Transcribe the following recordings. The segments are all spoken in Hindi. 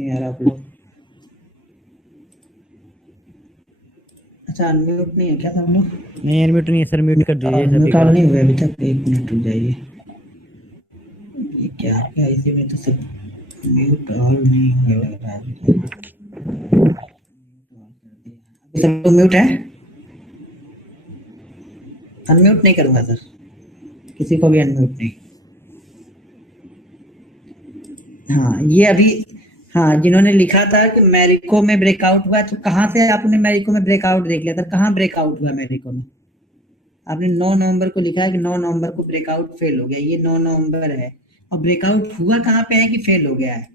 यार आप लोग। अच्छा अनम्यूट नहीं है क्या सब लोग? नहीं अनम्यूट नहीं है सर, म्यूट कर दीजिए सभी म्यूट का। ऑल नहीं हुआ अभी तक, 1 मिनट रुक जाइए। ये क्या क्या इसी में तो सब म्यूट ऑल नहीं हुआ लग रहा है अभी तक। अभी सब लोग म्यूट है? अनम्यूट नहीं करूंगा सर, किसी को भी अनम्यूट नहीं। हाँ ये अभी, हाँ जिन्होंने लिखा था कि मैरिको में ब्रेकआउट हुआ, तो कहाँ से आपने मैरिको में ब्रेकआउट देख लिया था? कहाँ ब्रेकआउट हुआ मैरिको में? आपने 9 नवंबर को लिखा है कि 9 नवंबर को ब्रेकआउट फेल हो गया, ये 9 नवंबर है। और ब्रेकआउट हुआ कहाँ पे है कि फेल हो गया है?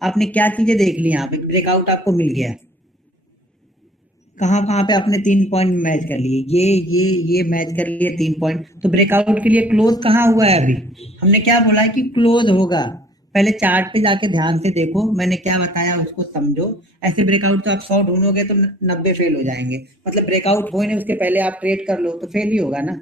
आपने क्या चीजें देख ली यहाँ पे? ब्रेकआउट आपको मिल गया है कहाँ कहाँ पे? आपने 3 पॉइंट मैच कर लिए, ये मैच कर लिए 3 पॉइंट, तो ब्रेकआउट के लिए क्लोज कहाँ हुआ है अभी? हमने क्या बोला है कि क्लोज होगा। पहले चार्ट पे जाके ध्यान से देखो, मैंने क्या बताया उसको समझो। ऐसे ब्रेकआउट तो आप 100 ढूंढोगे तो 90 फेल हो जाएंगे, मतलब ब्रेकआउट हो ही नहीं उसके पहले आप ट्रेड कर लो तो फेल ही होगा ना।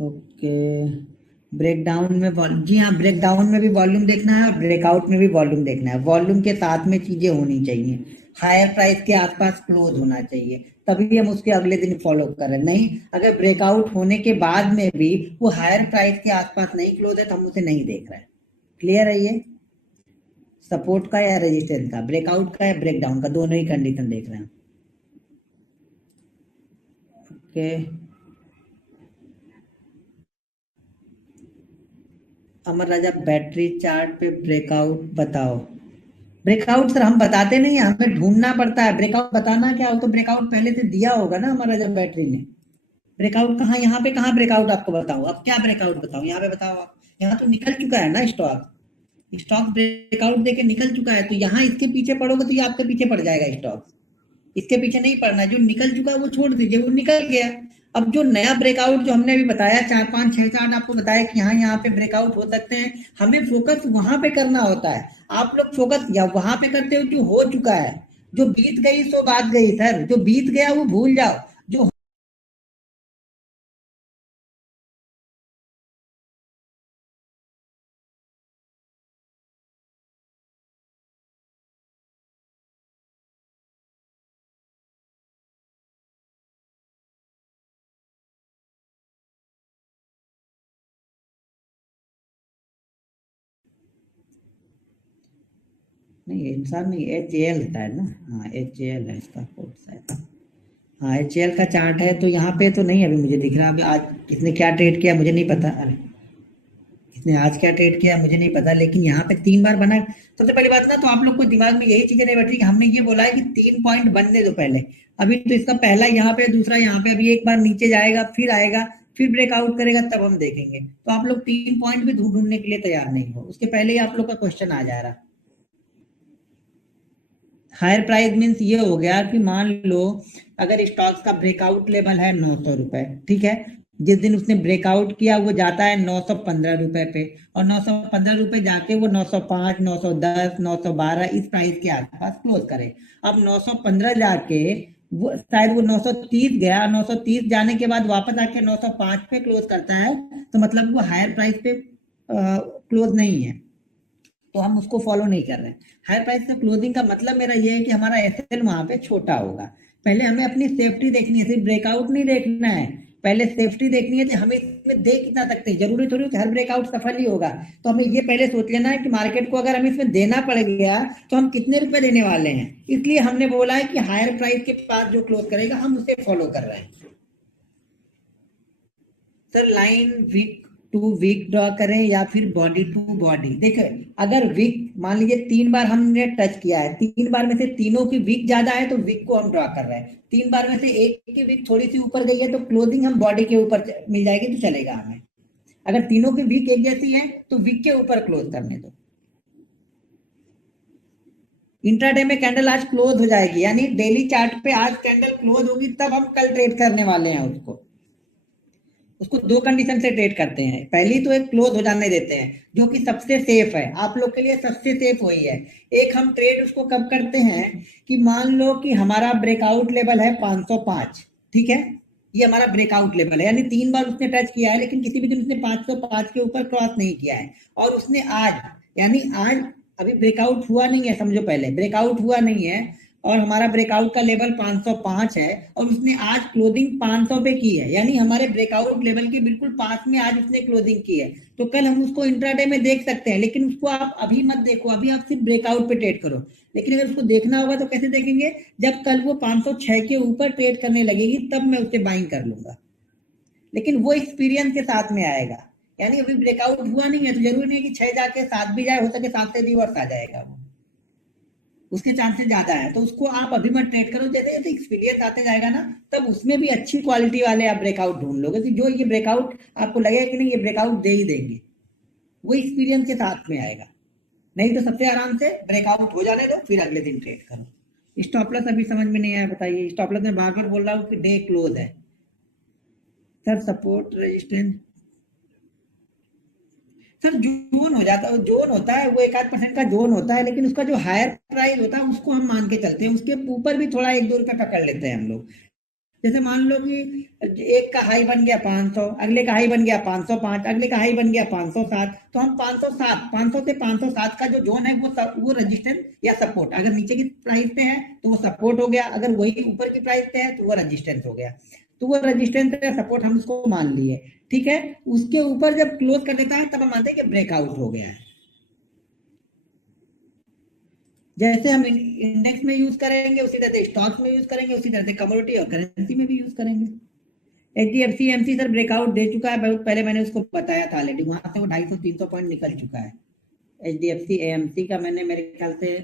ओके, ब्रेकडाउन में जी हाँ, ब्रेकडाउन में भी वॉल्यूम देखना है और ब्रेकआउट में भी वॉल्यूम देखना है। वॉल्यूम के साथ में चीजें होनी चाहिए, हायर प्राइस के आसपास क्लोज होना चाहिए, तभी हम उसके अगले दिन फॉलो कर रहे हैं। नहीं, अगर ब्रेकआउट होने के बाद में भी वो हायर प्राइस के आसपास नहीं क्लोज है तो हम उसे नहीं देख रहे हैं। क्लियर है ये? सपोर्ट का या रेजिस्टेंस का, ब्रेकआउट का या ब्रेकडाउन का, दोनों ही कंडीशन देख रहे हैं। ओके, अमर राजा बैटरी चार्ट पे ब्रेकआउट बताओ। ब्रेकआउट सर हम बताते नहीं हैं, हमें ढूंढना पड़ता है। ब्रेकआउट बताना क्या हो, तो ब्रेकआउट पहले से दिया होगा ना हमारा जब बैटरी ने। ब्रेकआउट कहाँ, यहाँ पे कहाँ ब्रेकआउट आपको बताओ? अब क्या ब्रेकआउट बताओ, यहाँ पे बताओ आप। यहाँ तो निकल चुका है ना स्टॉक, स्टॉक ब्रेकआउट देके निकल चुका है, तो यहाँ इसके पीछे पड़ोगे तो ये आपके पीछे पड़ जाएगा स्टॉक। इसके पीछे नहीं पड़ना, जो निकल चुका है वो छोड़ दीजिए, वो निकल गया। अब जो नया ब्रेकआउट जो हमने अभी बताया, 4 5 6 4 आपको बताया कि यहाँ यहाँ पे ब्रेकआउट हो सकते हैं, हमें फोकस वहां पे करना होता है। आप लोग फोकस या वहां पे करते हो जो हो चुका है। जो बीत गई सो बात गई सर, जो बीत गया वो भूल जाओ। जो नहीं, इंसान नहीं, एच ए एल होता है ना। हाँ एच ए एल है इसका कोड शायद। हाँ एच ए एल का चार्ट है, तो यहाँ पे तो नहीं अभी मुझे दिख रहा। अभी आज किसने क्या ट्रेड किया मुझे नहीं पता, अरे इसने आज क्या ट्रेड किया मुझे नहीं पता, लेकिन यहाँ पे 3 बार बना है। सबसे पहली बात ना, तो आप लोग को दिमाग में यही चीजें नहीं बैठ रही कि हमने ये बोला है कि 3 पॉइंट बनने दो पहले। अभी तो इसका पहला यहाँ पे, दूसरा यहाँ पे, अभी एक बार नीचे जाएगा फिर आएगा, फिर ब्रेकआउट करेगा तब हम देखेंगे। तो आप लोग 3 पॉइंट भी ढूंढने के लिए तैयार नहीं हो, उसके पहले ही आप लोग का क्वेश्चन आ जा रहा। हायर प्राइस मीन्स ये हो गया कि मान लो अगर स्टॉक्स का ब्रेकआउट लेवल है 900 रुपए, ठीक है, जिस दिन उसने ब्रेकआउट किया वो जाता है 915 रुपए पे, और 915 रुपए जाके वो 905 910 912 इस प्राइस के आसपास क्लोज करे। अब 915 जाके वो शायद वो 930 गया, 930 जाने के बाद वापस आके 905 पे क्लोज करता है, तो मतलब वो हायर प्राइस पे क्लोज नहीं है, तो हम उसको फॉलो नहीं कर रहे हैं। हायर प्राइस से क्लोजिंग का मतलब मेरा ये है कि हमारा एसएल वहां पे छोटा होगा। पहले हमें अपनी सेफ्टी देखनी है, सिर्फ ब्रेकआउट नहीं देखना है, पहले सेफ्टी देखनी है कि हमें इसमें दे कितना सकते हैं। जरूरी थोड़ी कि हर ब्रेकआउट सफल ही होगा, तो हमें ये पहले सोच लेना है कि मार्केट को अगर हमें इसमें देना पड़ गया तो हम कितने रुपए देने वाले हैं। इसलिए हमने बोला है कि हायर प्राइस के पास जो क्लोज करेगा हम उसे फॉलो कर रहे हैं। Sir line week to week draw करें या फिर बॉडी टू बॉडी? देखिए, अगर वीक मान लीजिए 3 बार हमने टच किया है, 3 बार में से तीनों की वीक ज्यादा है तो वीक को हम ड्रॉ कर रहे हैं। 3 बार में से एक की वीक थोड़ी सी ऊपर गई है तो क्लोजिंग हम बॉडी के ऊपर मिल जाएगी तो चलेगा हमें। अगर तीनों की वीक एक जैसी है तो वीक के ऊपर क्लोज करने दो। इंट्राडे में कैंडल आज क्लोज हो जाएगी, यानी डेली चार्ट पे आज कैंडल क्लोज होगी तब हम कल ट्रेड करने वाले हैं उसको। उसको 2 कंडीशन से ट्रेड करते हैं, पहली तो एक क्लोज हो जाने देते हैं जो कि सबसे सेफ है, आप लोग के लिए सबसे सेफ वही है। एक हम ट्रेड उसको कब करते हैं कि मान लो कि हमारा ब्रेकआउट लेवल है 505, ठीक है, ये हमारा ब्रेकआउट लेवल है, यानी 3 बार उसने टच किया है, लेकिन किसी भी दिन उसने 505 के ऊपर क्रॉस नहीं किया है। और उसने आज, यानी आज अभी ब्रेकआउट हुआ नहीं है, समझो पहले ब्रेकआउट हुआ नहीं है, और हमारा ब्रेकआउट का लेवल 505 है, और उसने आज क्लोजिंग 500 पे की है, यानी हमारे ब्रेकआउट लेवल के बिल्कुल पास में आज उसने क्लोजिंग की है। तो कल हम उसको इंट्राडे में देख सकते हैं, लेकिन उसको आप अभी मत देखो, अभी आप सिर्फ ब्रेकआउट पे ट्रेड करो। लेकिन अगर उसको देखना होगा तो कैसे देखेंगे, जब कल वो 506 के ऊपर ट्रेड करने लगेगी तब मैं उसे बाइंग कर लूंगा, लेकिन वो एक्सपीरियंस के साथ में आएगा। यानी अभी ब्रेकआउट हुआ नहीं है तो जरूरी नहीं है कि 6 जाके 7 भी जाए, हो सके 7 से रिवर्स आ जाएगा वो, उसके चांसेस ज्यादा है। तो उसको आप अभी मत ट्रेड करो, जैसे जैसे एक्सपीरियंस आते जाएगा ना, तब उसमें भी अच्छी क्वालिटी वाले आप ब्रेकआउट ढूंढ लोगे, कि जो ये ब्रेकआउट आपको लगेगा कि नहीं ये ब्रेकआउट दे ही देंगे, वो एक्सपीरियंस के साथ में आएगा। नहीं तो सबसे आराम से ब्रेकआउट हो जाने दो, फिर अगले दिन ट्रेड करो। स्टॉप लॉस अभी समझ में नहीं आया, बताइए। स्टॉप लॉस में बार बार बोल रहा हूँ कि डे क्लोज है sir, support resistance. Sir John हो जाता है, जोन होता है वो 1-8% का जोन होता है, लेकिन उसका जो हायर प्राइस होता है उसको हम मान के चलते हैं, उसके ऊपर भी थोड़ा 1-2 रुपए पकड़ लेते हैं हम लोग। जैसे मान लो कि एक का हाई बन गया 500, अगले का हाई बन गया 505, अगले का हाई बन गया 507, तो हम 507, 500 से 507 का जो जोन है वो रेजिस्टेंस या सपोर्ट, अगर नीचे की प्राइस पे है तो वो सपोर्ट हो गया, अगर वही ऊपर की प्राइस पे है तो वो रेजिस्टेंस हो गया। तो वो रेजिस्टेंस या सपोर्ट हम उसको मान लिए, ठीक है। उसके ऊपर जब क्लोज कर देता है तब हम मानते हैं कि ब्रेकआउट हो गया है। जैसे हम इंडेक्स में यूज करेंगे उसी तरह से स्टॉक्स में यूज करेंगे, उसी तरह से कमोडिटी और करेंसी में भी यूज करेंगे। HDFC AMC सर ब्रेकआउट दे चुका है, बहुत पहले मैंने उसको बताया था ऑलरेडी, वहां से वो 250-300 पॉइंट निकल चुका है। HDFC AMC का मैंने मेरे ख्याल से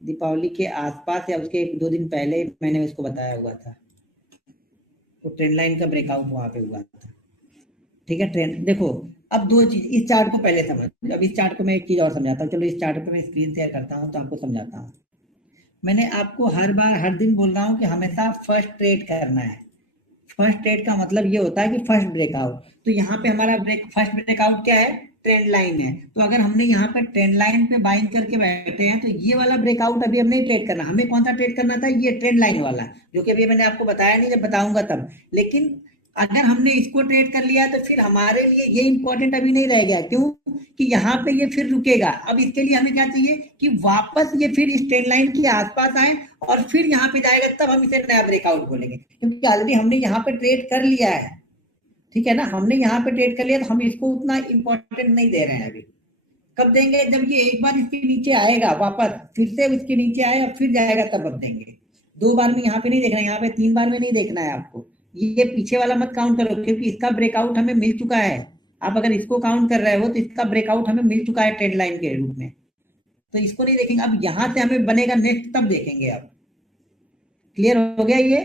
दीपावली के आसपास या उसके 1-2 दिन पहले मैंने उसको बताया हुआ था, तो ट्रेंड लाइन का ब्रेकआउट वहां पे हुआ था, ठीक है। ट्रेंड देखो, अब दो चीज, इस चार्ट को पहले समझ, अब इस चार्ट को मैं एक चीज और समझाता हूँ, चलो इस चार्ट पे मैं स्क्रीन शेयर करता हूँ तो आपको समझाता हूँ। मैंने आपको हर बार हर दिन बोल रहा हूँ कि हमेशा फर्स्ट ट्रेड करना है। फर्स्ट ट्रेड का मतलब ये होता है कि फर्स्ट ब्रेकआउट, तो यहाँ पे हमारा फर्स्ट ब्रेकआउट क्या है, ट्रेंड लाइन है। तो अगर हमने यहाँ पे ट्रेंड लाइन पे बाइंग करके बैठे हैं तो ये वाला ब्रेकआउट अभी हमने ट्रेड करना, हमें कौन सा ट्रेड करना था, ये ट्रेंड लाइन वाला, जो कि अभी मैंने आपको बताया नहीं, जब बताऊंगा तब। लेकिन अगर हमने इसको ट्रेड कर लिया तो फिर हमारे लिए ये इंपॉर्टेंट अभी नहीं रह गया, क्यों कि यहाँ पे ये फिर रुकेगा। अब इसके लिए हमें क्या चाहिए कि वापस ये फिर इस ट्रेंड लाइन के आसपास आए और फिर यहाँ पे जाएगा, तब हम इसे नया ब्रेकआउट बोलेंगे, क्योंकि ऑलरेडी हमने यहाँ पे ट्रेड कर लिया है, ठीक है ना। हमने यहाँ पे ट्रेड कर लिया तो हम इसको उतना इंपॉर्टेंट नहीं दे रहे हैं अभी। कब देंगे, जब ये एक बार इसके नीचे आएगा, वापस फिर से इसके नीचे आए और फिर जाएगा, तब अब देंगे। 2 बार में यहाँ पे नहीं देखना है, यहाँ पे 3 बार में नहीं देखना है आपको। ये पीछे वाला मत काउंट करो, क्योंकि इसका ब्रेकआउट हमें मिल चुका है। आप अगर इसको काउंट कर रहे हो तो इसका ब्रेकआउट हमें मिल चुका है ट्रेंड लाइन के रूप में, तो इसको नहीं देखेंगे। अब यहाँ से हमें बनेगा नेक्स्ट, तब देखेंगे। अब क्लियर हो गया ये,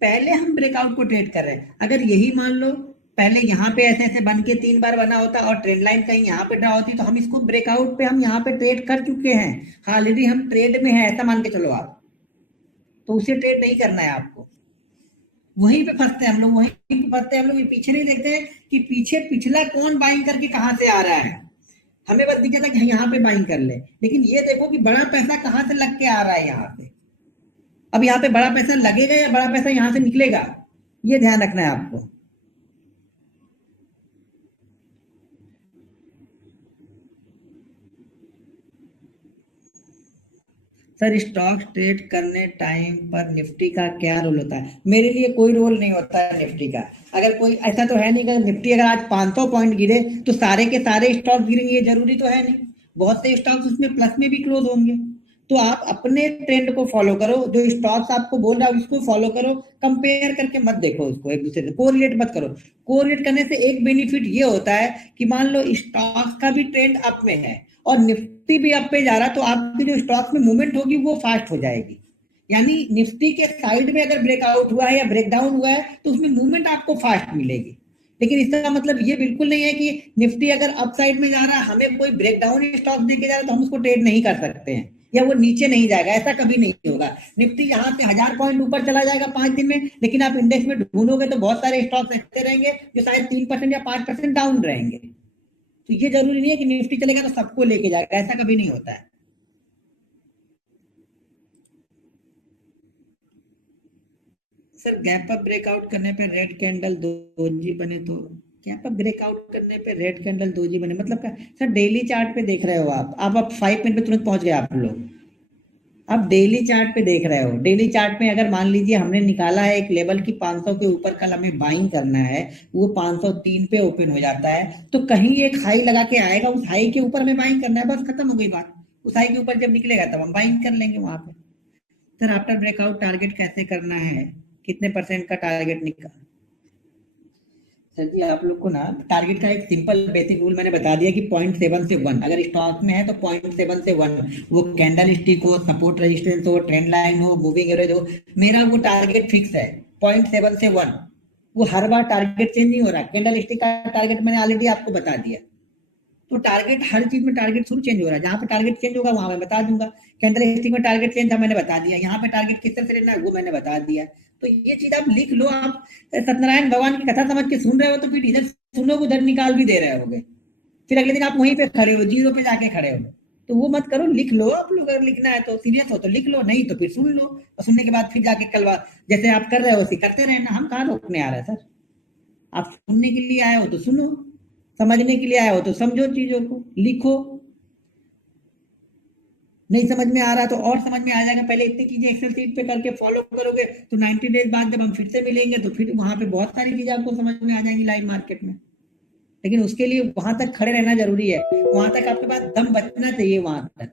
पहले हम ब्रेकआउट को ट्रेड कर रहे हैं। अगर यही मान लो पहले यहाँ पे ऐसे ऐसे बन के 3 बार बना होता और ट्रेंड लाइन कहीं यहाँ पे ड्रा होती, तो हम इसको ब्रेकआउट पे हम यहाँ पे ट्रेड कर चुके हैं, ऑलरेडी हम ट्रेड में है, ऐसा मान के चलो आप। तो उसे ट्रेड नहीं करना है आपको, वहीं पे फंसते हैं हम लोग, वहीं पे फंसते हैं हम लोग। ये पीछे नहीं देखते हैं कि पीछे पिछला कौन बाइंग करके कहाँ से आ रहा है, हमें बस दिखे था कि यहाँ पे बाइंग कर ले, लेकिन ये देखो कि बड़ा पैसा कहाँ से लग के आ रहा है यहाँ पे। अब यहाँ पे बड़ा पैसा लगेगा या बड़ा पैसा यहाँ से निकलेगा, ये ध्यान रखना है आपको। सर स्टॉक ट्रेड करने टाइम पर निफ्टी का क्या रोल होता है? मेरे लिए कोई रोल नहीं होता है निफ्टी का। अगर कोई ऐसा तो है नहीं कि निफ्टी अगर आज 500 पॉइंट गिरे तो सारे के सारे स्टॉक गिरेंगे, ये जरूरी तो है नहीं। बहुत से स्टॉक्स उसमें प्लस में भी क्लोज होंगे। तो आप अपने ट्रेंड को फॉलो करो, जो स्टॉक्स आपको बोल रहा है उसको फॉलो करो, कंपेयर करके मत देखो उसको एक दूसरे से, कोरिलेट मत करो। कोरिलेट करने से एक बेनिफिट ये होता है कि मान लो स्टॉक्स का भी ट्रेंड अप में है और निफ्टी भी अप पे जा रहा है, तो आपकी जो स्टॉक में मूवमेंट होगी वो फास्ट हो जाएगी। यानी निफ्टी के साइड में अगर ब्रेकआउट हुआ है या ब्रेकडाउन हुआ है तो उसमें मूवमेंट आपको फास्ट मिलेगी। लेकिन इसका मतलब ये बिल्कुल नहीं है कि निफ्टी अगर अप साइड में जा रहा है, हमें कोई ब्रेकडाउन स्टॉक देके जा रहा है तो हम उसको ट्रेड नहीं कर सकते हैं या वो नीचे नहीं जाएगा, ऐसा कभी नहीं होगा। निफ्टी यहाँ से 1000 पॉइंट ऊपर चला जाएगा 5 दिन में, लेकिन आप इंडेक्स में ढूंढोगे तो बहुत सारे स्टॉक्स ऐसे रहेंगे जो शायद 3% या 5% डाउन रहेंगे। तो ये जरूरी नहीं है कि निफ्टी चलेगा तो सबको लेके जाएगा, ऐसा कभी नहीं होता है। सर गैप अप ब्रेकआउट करने पे रेड कैंडल दोजी बने तो गैप अप ब्रेकआउट करने पे रेड कैंडल दोजी बने मतलब क्या सर? डेली चार्ट पे देख रहे हो आप 5 मिनट पे तुरंत पहुंच गए आप लोग। आप डेली चार्ट पे देख रहे हो, डेली चार्ट में अगर मान लीजिए हमने निकाला है एक लेवल की 500 के ऊपर कल हमें बाइंग करना है, वो 503 पे ओपन हो जाता है तो कहीं एक हाई लगा के आएगा, उस हाई के ऊपर हमें बाइंग करना है, बस खत्म हो गई बात। उस हाई के ऊपर जब निकलेगा तब हम बाइंग कर लेंगे वहां पे। सर आफ्टर ब्रेकआउट टारगेट कैसे करना है, कितने परसेंट का टारगेट निकाल? सर जी आप लोग को ना टारगेट का एक सिंपल बेसिक रूल मैंने बता दिया कि 0.7 से 1, अगर स्टॉक में है तो 0.7 से 1, वो कैंडल स्टिक हो, सपोर्ट रेजिस्टेंस हो, ट्रेंड लाइन हो, मूविंग एवरेज हो, मेरा वो टारगेट फिक्स है 0.7 से 1। वो हर बार टारगेट चेंज नहीं हो रहा। कैंडल स्टिक का टारगेट मैंने ऑलरेडी आपको बता दिया। तो टारगेट हर चीज में टारगेट शुरू चेंज हो रहा है, जहां पे टारगेट चेंज होगा वहां मैं बता दूंगा। कैंडल स्टिक में टारगेट चेंज था मैंने बता दिया, यहाँ पे टारगेट किस तरह से लेना है वो मैंने बता दिया। तो ये चीज आप लिख लो। आप सत्यनारायण भगवान की कथा समझ के सुन रहे हो तो फिर इधर सुनो उधर निकाल भी दे रहे होगे, फिर अगले दिन आप वहीं पे खड़े हो, जीरो पे जाके खड़े हो। तो वो मत करो, लिख लो। आप लोग अगर लिखना है तो सीरियस हो तो लिख लो, नहीं तो फिर सुन लो, और सुनने के बाद फिर जाके कल जैसे आप कर रहे हो वैसे करते रहना। हम कहाँ रोकने आ रहे हैं सर? आप सुनने के लिए आए हो तो सुनो, समझने के लिए आए हो तो समझो, चीजों को लिखो। नहीं समझ में आ रहा तो और समझ में आ जाएगा। पहले इतनी चीजें एक्सेल शीट पे करके फॉलो करोगे तो 90 डेज बाद जब हम फिर से मिलेंगे तो फिर वहां पे बहुत सारी चीजें आपको समझ में आ जाएंगी लाइव मार्केट में। लेकिन उसके लिए वहां तक खड़े रहना जरूरी है, वहां तक आपके पास दम बचना चाहिए। वहां तक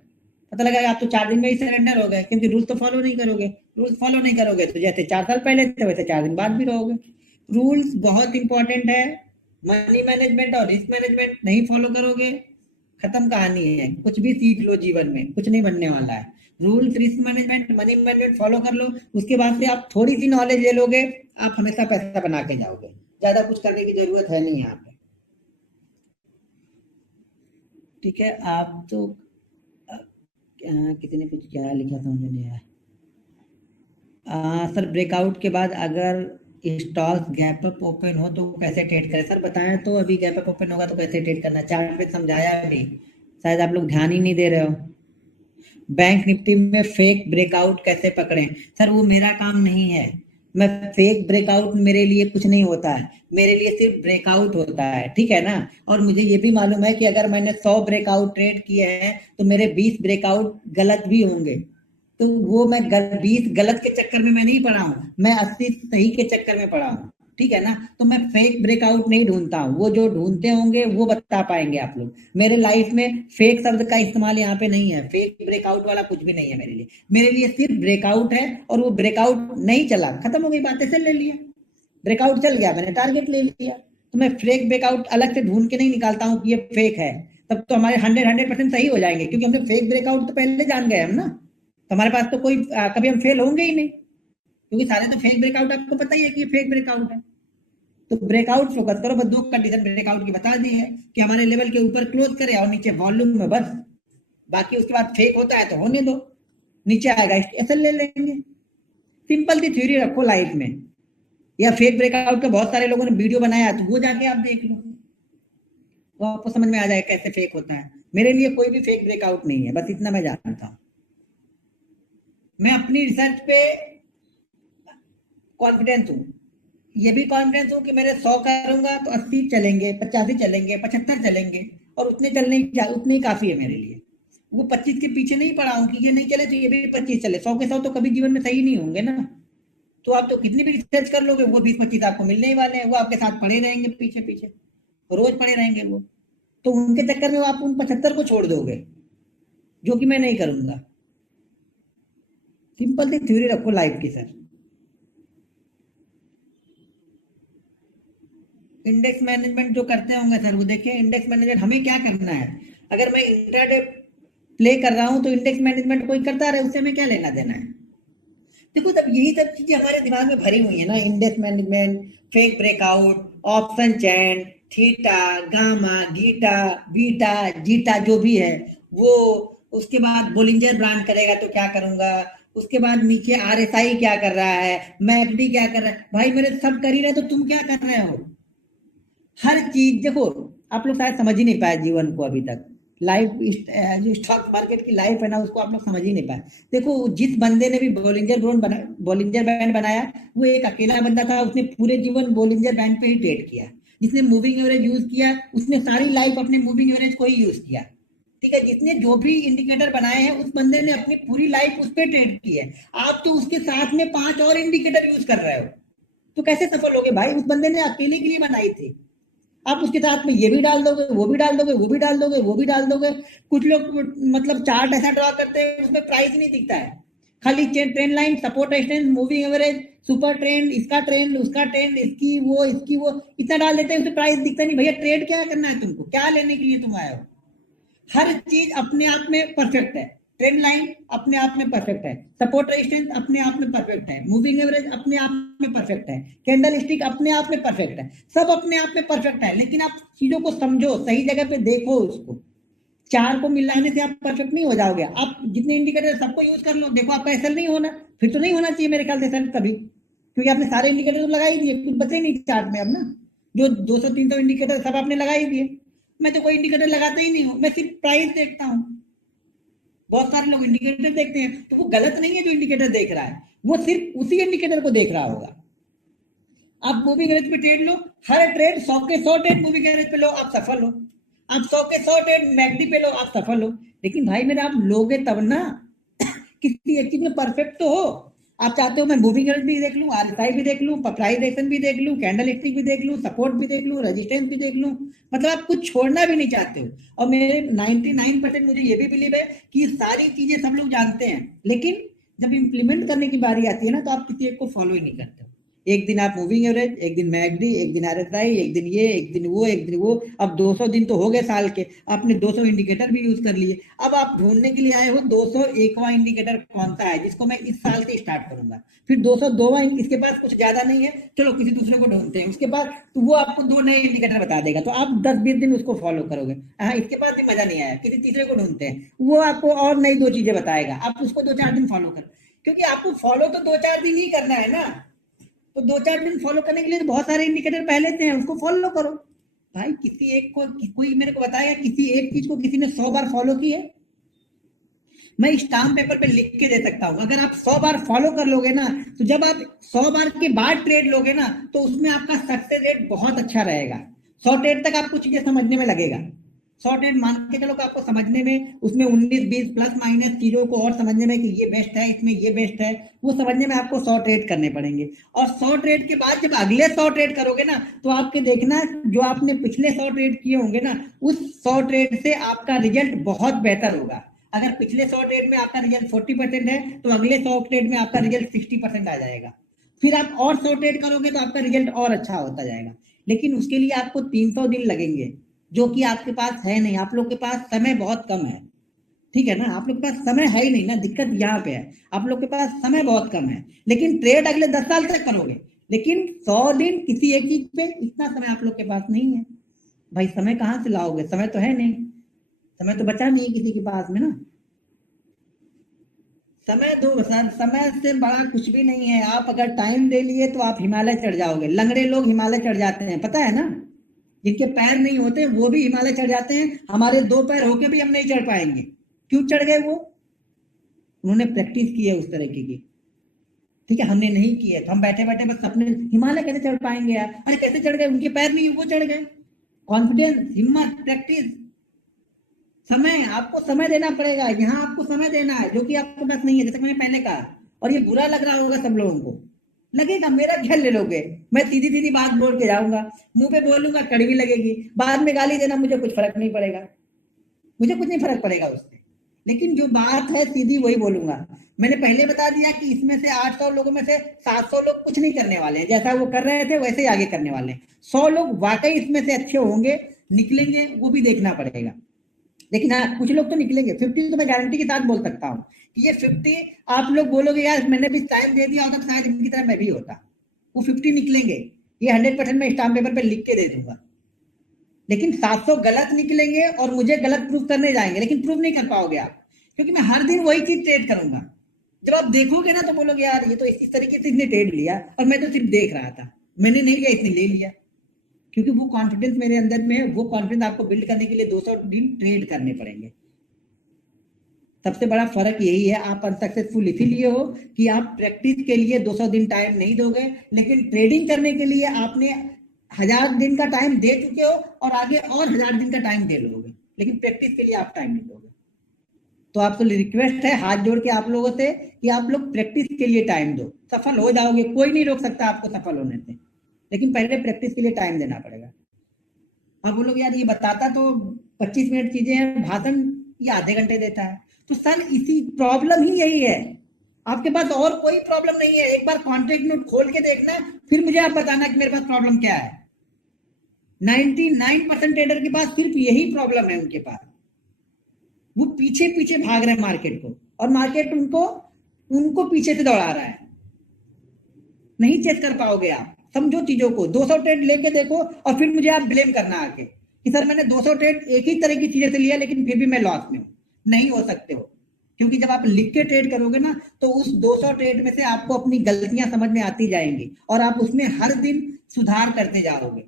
पता लगा आप तो 4 दिन में ही सरेंडर हो गए, क्योंकि रूल्स तो फॉलो नहीं करोगे। रूल्स फॉलो नहीं करोगे तो जैसे 4 साल पहले थे वैसे 4 दिन बाद भी रहोगे। रूल्स बहुत इंपॉर्टेंट है। मनी मैनेजमेंट और रिस्क मैनेजमेंट नहीं फॉलो करोगे, खत्म कहानी है। कुछ भी सीख लो जीवन में, कुछ नहीं बनने वाला है। Rules, risk management, money management follow कर लो, उसके बाद से आप थोड़ी सी नॉलेज ले लोगे, आप हमेशा पैसा बना के जाओगे। ज्यादा कुछ करने की जरूरत है नहीं यहाँ पे। ठीक है, आप तो किसी ने कुछ क्या लिखा था मुझे नहीं आया। सर ब्रेकआउट के बाद अगर स्टॉक गैप अप ओपन हो तो कैसे ट्रेड करें? सर बताएं तो, अभी गैप अप ओपन होगा तो कैसे ट्रेड करना है, चार्ट पे समझाया अभी, शायद आप लोग ध्यान ही नहीं दे रहे हो। बैंक निफ्टी में फेक ब्रेकआउट कैसे पकड़ें? सर वो मेरा काम नहीं है। मैं फेक ब्रेकआउट मेरे लिए कुछ नहीं होता है, मेरे लिए सिर्फ ब्रेकआउट होता है, ठीक है ना? और मुझे ये भी मालूम है कि अगर मैंने 100 ब्रेकआउट ट्रेड किए हैं तो मेरे 20 ब्रेकआउट गलत भी होंगे। तो वो मैं 20 गलत के चक्कर में मैं नहीं पड़ा हूं, मैं 80 सही के चक्कर में पड़ा हूं, ठीक है ना? तो मैं फेक ब्रेकआउट नहीं ढूंढता हूं, वो जो ढूंढते होंगे वो बता पाएंगे आप लोग। मेरे लाइफ में फेक शब्द का इस्तेमाल यहाँ पे नहीं है, फेक ब्रेकआउट वाला कुछ भी नहीं है मेरे लिए। मेरे लिए सिर्फ ब्रेकआउट है, और वो ब्रेकआउट नहीं चला, खत्म हो गई बात, ऐसे ले लिया। ब्रेकआउट चल गया, मैंने टारगेट ले लिया। तो मैं फेक ब्रेकआउट अलग से ढूंढ के नहीं निकालता हूँ कि ये फेक है। तब तो हमारे 100% सही हो जाएंगे, क्योंकि हमने फेक ब्रेकआउट तो पहले जान गए हम ना। तो हमारे पास तो कोई कभी हम फेल होंगे ही नहीं, क्योंकि सारे तो फेक ब्रेकआउट आपको पता ही है कि ये फेक ब्रेकआउट है। तो ब्रेकआउट फोकस करो। बस 2 कंडीशन ब्रेकआउट की बता दी है कि हमारे लेवल के ऊपर क्लोज करे और नीचे वॉल्यूम में, बस। बाकी उसके बाद फेक होता है तो होने दो, नीचे आएगा ऐसे ले लेंगे। सिंपल सी थ्योरी रखो लाइफ में। या फेक ब्रेकआउट का बहुत सारे लोगों ने वीडियो बनाया तो वो जाके आप देख लो, वो आपको समझ में आ जाएगा कैसे फेक होता है। मेरे लिए कोई भी फेक ब्रेकआउट नहीं है, बस इतना मैं जानता हूं। मैं अपनी रिसर्च पे कॉन्फिडेंस हूँ, ये भी कॉन्फिडेंस हूँ कि मेरे 100 करूंगा तो 80 चलेंगे, 85 चलेंगे, 75 चलेंगे, और उतने चलने उतने ही काफी है मेरे लिए। वो 25 के पीछे नहीं पड़ा हूँ कि ये नहीं चले तो ये भी 25 चले। 100 के 100 तो कभी जीवन में सही नहीं होंगे ना। तो आप तो कितनी भी रिसर्च कर लोगे, वो 20-25 आपको मिलने ही वाले हैं, वो आपके साथ पड़े रहेंगे पीछे पीछे, रोज पड़े रहेंगे वो। तो उनके चक्कर में आप उन 75 को छोड़ दोगे, जो कि मैं नहीं करूंगा। सिंपल सी थ्योरी रखो लाइफ की सर। इंडेक्स मैनेजमेंट जो करते होंगे सर, वो देखिए इंडेक्स मैनेजमेंट हमें क्या करना है। अगर मैं इंट्राडे प्ले कर रहा हूं तो इंडेक्स मैनेजमेंट कोई करता रहे, उससे हमें क्या लेना देना है? देखो, तब यही सब चीजें हमारे दिमाग में भरी हुई है ना, index management, fake breakout, option chain, theta, gamma, गीटा, बीटा, जीटा जो भी है वो। उसके बाद बोलिंजर ब्रांड करेगा तो क्या करूंगा, उसके बाद नीचे आरएसआई क्या कर रहा है, मैकडी क्या कर रहा है। भाई मेरे सब कर ही रहे, तो तुम क्या कर रहे हो? हर चीज देखो, आप लोग शायद समझ ही नहीं पाए जीवन को अभी तक, लाइफ, जो स्टॉक मार्केट की लाइफ है ना, उसको आप लोग समझ ही नहीं पाए। देखो, जिस बंदे ने भी बॉलिंजर बैंड बनाया, वो एक अकेला बंदा था, उसने पूरे जीवन बॉलिंजर बैंड पे ही ट्रेड किया। जिसने मूविंग एवरेज यूज किया, उसने सारी लाइफ अपने मूविंग एवरेज को ही यूज किया। ठीक है, जिसने जो भी इंडिकेटर बनाए हैं, उस बंदे ने अपनी पूरी लाइफ उस पर ट्रेड की है। आप तो उसके साथ में 5 और इंडिकेटर यूज कर रहे हो, तो कैसे सफल होगे भाई? उस बंदे ने अकेले के लिए बनाई थी। आप उसके साथ में ये भी डाल दोगे, वो भी डाल दोगे, वो भी डाल दोगे, वो भी डाल दोगे। कुछ लोग मतलब चार्ट ऐसा ड्रॉ करते हैं, उसमें प्राइस नहीं दिखता है, खाली trend line, support resistance, moving average, super trend, इसका ट्रेंड, उसका ट्रेंड, इसकी वो इतना डाल देते हैं, उसमें प्राइस दिखता नहीं। भैया ट्रेड क्या करना है तुमको? क्या लेने के लिए तुम आए हो? हर चीज अपने आप में परफेक्ट है। ट्रेंड लाइन अपने आप में परफेक्ट है, सपोर्ट रेजिस्टेंस अपने आप में परफेक्ट है, मूविंग एवरेज अपने आप में परफेक्ट है, कैंडल स्टिक अपने आप में परफेक्ट है, सब अपने आप में परफेक्ट है। लेकिन आप चीजों को समझो, सही जगह पे देखो उसको। चार को मिलाने से आप परफेक्ट नहीं हो जाओगे। आप जितने इंडिकेटर सबको यूज कर लो, देखो आपका एसएल नहीं होना, फिर तो नहीं होना चाहिए मेरे ख्याल से एसएल कभी, क्योंकि आपने सारे इंडिकेटर तो लगा ही दिए, कुछ बचे नहीं चार्ट में अब ना। जो 200-300 इंडिकेटर सब आपने लगा ही दिए। मैं तो कोई इंडिकेटर लगाता ही नहीं हूँ, मैं सिर्फ प्राइस देखता हूँ। बहुत सारे लोग इंडिकेटर देखते हैं, तो वो गलत नहीं है जो इंडिकेटर देख रहा है, वो सिर्फ उसी इंडिकेटर को देख रहा होगा। आप मूविंग एवरेज पे ट्रेड लो, हर ट्रेड 100 के 100 ट्रेड मूविंग एवरेज पे लो, आप सफल हो। आप 100 के 100 ट्रेड मैगडी पे लो, आप सफल हो। लेकिन भाई मेरे, आप लोगे तब ना, किसी एक चीज में परफेक्ट तो हो। आप चाहते हो मैं मूविंग एवरेज भी देख लूं, आरएसआई भी देख लूं, प्राइस एक्शन भी देख लूं, कैंडल स्टिक भी देख लूं, सपोर्ट भी देख लूं, रेजिस्टेंस भी देख लूं, मतलब आप कुछ छोड़ना भी नहीं चाहते हो। और मेरे 99% मुझे ये भी बिलीव है कि सारी चीजें सब लोग जानते हैं, लेकिन जब इंप्लीमेंट करने की बारी आती है ना, तो आप किसी एक को फॉलो ही नहीं करते हो। एक दिन आप मूविंग एवरेज, एक दिन मैगडी, एक दिन आरएसआई, एक दिन ये, एक दिन वो, एक दिन वो। अब 200 दिन तो हो गए साल के, आपने 200 इंडिकेटर भी यूज कर लिए। अब आप ढूंढने के लिए आए हो 201वां इंडिकेटर कौन सा है, जिसको मैं इस साल से स्टार्ट करूंगा। फिर 202वां, इसके पास कुछ ज्यादा नहीं है, चलो किसी दूसरे को ढूंढते हैं, उसके बाद तो वो आपको 2 नए इंडिकेटर बता देगा, तो आप 10-20 दिन उसको फॉलो करोगे। हाँ, इसके पास भी मजा नहीं आया, किसी तीसरे को ढूंढते हैं, वो आपको और नई 2 चीजें बताएगा, आप उसको 2-4 दिन फॉलो करो। क्योंकि आपको फॉलो तो 2-4 दिन ही करना है ना, तो 2-4 दिन फॉलो करने के लिए तो बहुत सारे इंडिकेटर पहले से हैं, उसको फॉलो करो। भाई किसी एक को, कोई मेरे को बताया किसी एक चीज को किसी ने 100 बार फॉलो की है? मैं स्टाम्प पेपर पे लिख के दे सकता हूं, अगर आप 100 बार फॉलो कर लोगे ना, तो जब आप 100 बार के बाद ट्रेड लोगे ना, तो उसमें आपका सक्सेस रेट बहुत अच्छा रहेगा। 100 ट्रेड तक आपको चीजें समझने में लगेगा। 100 ट्रेड मान के चलो कि आपको समझने में, उसमें 19-20 प्लस माइनस चीजों को और समझने में कि ये बेस्ट है, इसमें ये बेस्ट है, वो समझने में आपको 100 ट्रेड करने पड़ेंगे। और 100 ट्रेड के बाद जब अगले 100 ट्रेड करोगे ना, तो आपके देखना, जो आपने पिछले 100 ट्रेड किए होंगे ना, उस 100 ट्रेड से आपका रिजल्ट बहुत बेहतर होगा। अगर पिछले 100 ट्रेड में आपका रिजल्ट 40% है, तो अगले 100 ट्रेड में आपका रिजल्ट 60% आ जाएगा। फिर आप और 100 ट्रेड करोगे तो आपका रिजल्ट और अच्छा होता जाएगा। लेकिन उसके लिए आपको 300 दिन लगेंगे, जो कि आपके पास है नहीं। आप लोग के पास समय बहुत कम है, ठीक है ना, आप लोग के पास समय है ही नहीं ना, दिक्कत यहाँ पे है, आप लोग के पास समय बहुत कम है। लेकिन ट्रेड अगले 10 साल तक करोगे, लेकिन 100 दिन किसी एक चीज पे, इतना समय आप लोग के पास नहीं है। भाई समय कहाँ से लाओगे? समय तो है नहीं, समय तो बचा नहीं है किसी के पास में ना। समय दो, समय से बड़ा कुछ भी नहीं है। आप अगर टाइम दे लिए तो आप हिमालय चढ़ जाओगे। लंगड़े लोग हिमालय चढ़ जाते हैं, पता है ना, जिनके पैर नहीं होते वो भी हिमालय चढ़ जाते हैं। हमारे 2 पैर होके भी हम नहीं चढ़ पाएंगे। क्यों चढ़ गए वो? उन्होंने प्रैक्टिस की है उस तरीके की, ठीक है, हमने नहीं की है, तो हम बैठे बैठे बस अपने हिमालय कैसे चढ़ पाएंगे यार? अरे कैसे चढ़ गए? उनके पैर नहीं, वो चढ़ गए। कॉन्फिडेंस, हिम्मत, प्रैक्टिस, समय, आपको समय देना पड़ेगा। यहाँ आपको समय देना है, जो कि आपके पास नहीं है, जैसे मैंने पहले कहा। और ये बुरा लग रहा होगा सब लोगों को, लगेगा, मेरा क्या ले लोगे? मैं सीधी सीधी बात बोल के जाऊंगा, मुंह पे बोलूंगा, कड़वी लगेगी, बाद में गाली देना, मुझे कुछ फर्क नहीं पड़ेगा, मुझे कुछ नहीं फर्क पड़ेगा उससे। लेकिन जो बात है सीधी वही बोलूंगा। मैंने पहले बता दिया कि इसमें से 800 लोगों में से 700 लोग कुछ नहीं करने वाले हैं, जैसा वो कर रहे थे वैसे ही आगे करने वाले हैं। 100 लोग वाकई इसमें से अच्छे होंगे, निकलेंगे, वो भी देखना पड़ेगा। लेकिन हाँ, कुछ लोग तो निकलेंगे। 50 तो मैं गारंटी के साथ बोल सकता हूँ कि ये 50, आप लोग बोलोगे यार मैंने भी टाइम दे दिया होता तो शायद इनकी तरह मैं भी होता। वो 50 निकलेंगे, ये 100% मैं स्टाम्प पेपर पे लिख के दे दूंगा। लेकिन 700 गलत निकलेंगे और मुझे गलत प्रूफ करने जाएंगे, लेकिन प्रूफ नहीं कर पाओगे आप, क्योंकि मैं हर दिन वही चीज ट्रेड करूंगा। जब आप देखोगे ना तो बोलोगे यार ये तो इस तरीके से इसने ट्रेड लिया और मैं तो सिर्फ देख रहा था, मैंने नहीं लिया, इसने ले लिया। क्योंकि वो कॉन्फिडेंस मेरे अंदर में है। वो कॉन्फिडेंस आपको बिल्ड करने के लिए 200 दिन ट्रेड करने पड़ेंगे। सबसे बड़ा फर्क यही है, आप अनसक्सेसफुल इसीलिए हो कि आप प्रैक्टिस के लिए 200 दिन टाइम नहीं दोगे, लेकिन ट्रेडिंग करने के लिए आपने 1000 दिन का टाइम दे चुके हो और आगे और 1000 दिन का टाइम दे लोगे, लेकिन प्रैक्टिस के लिए आप टाइम नहीं दोगे। तो आपको रिक्वेस्ट है हाथ जोड़ के आप लोगों से कि आप लोग प्रैक्टिस के लिए टाइम दो, सफल हो जाओगे, कोई नहीं रोक सकता आपको सफल होने से, लेकिन पहले प्रैक्टिस के लिए टाइम देना पड़ेगा। आप बोलोगे यार ये बताता तो 25 मिनट चीजें हैं, भाषण ये आधे घंटे देता है। तो सर इसी प्रॉब्लम ही यही है, आपके पास और कोई प्रॉब्लम नहीं है। एक बार कॉन्ट्रैक्ट नोट खोल के देखना, फिर मुझे आप बताना कि मेरे पास प्रॉब्लम क्या है। 99% ट्रेडर के पास सिर्फ यही प्रॉब्लम है उनके पास, वो पीछे पीछे भाग रहे हैं मार्केट को, और मार्केट उनको पीछे से दौड़ा रहा है। नहीं चेक कर पाओगे आप, समझो चीजों को। 200 ट्रेड लेके देखो और फिर मुझे आप ब्लेम करना आके कि सर मैंने 200 ट्रेड एक ही तरह की चीजें से लिया लेकिन फिर भी मैं लॉस में हूं। नहीं हो सकते हो, क्योंकि जब आप लिख के ट्रेड करोगे ना तो उस 200 ट्रेड में से आपको अपनी गलतियां समझ में आती जाएंगी और आप उसमें हर दिन सुधार करते जाओगे,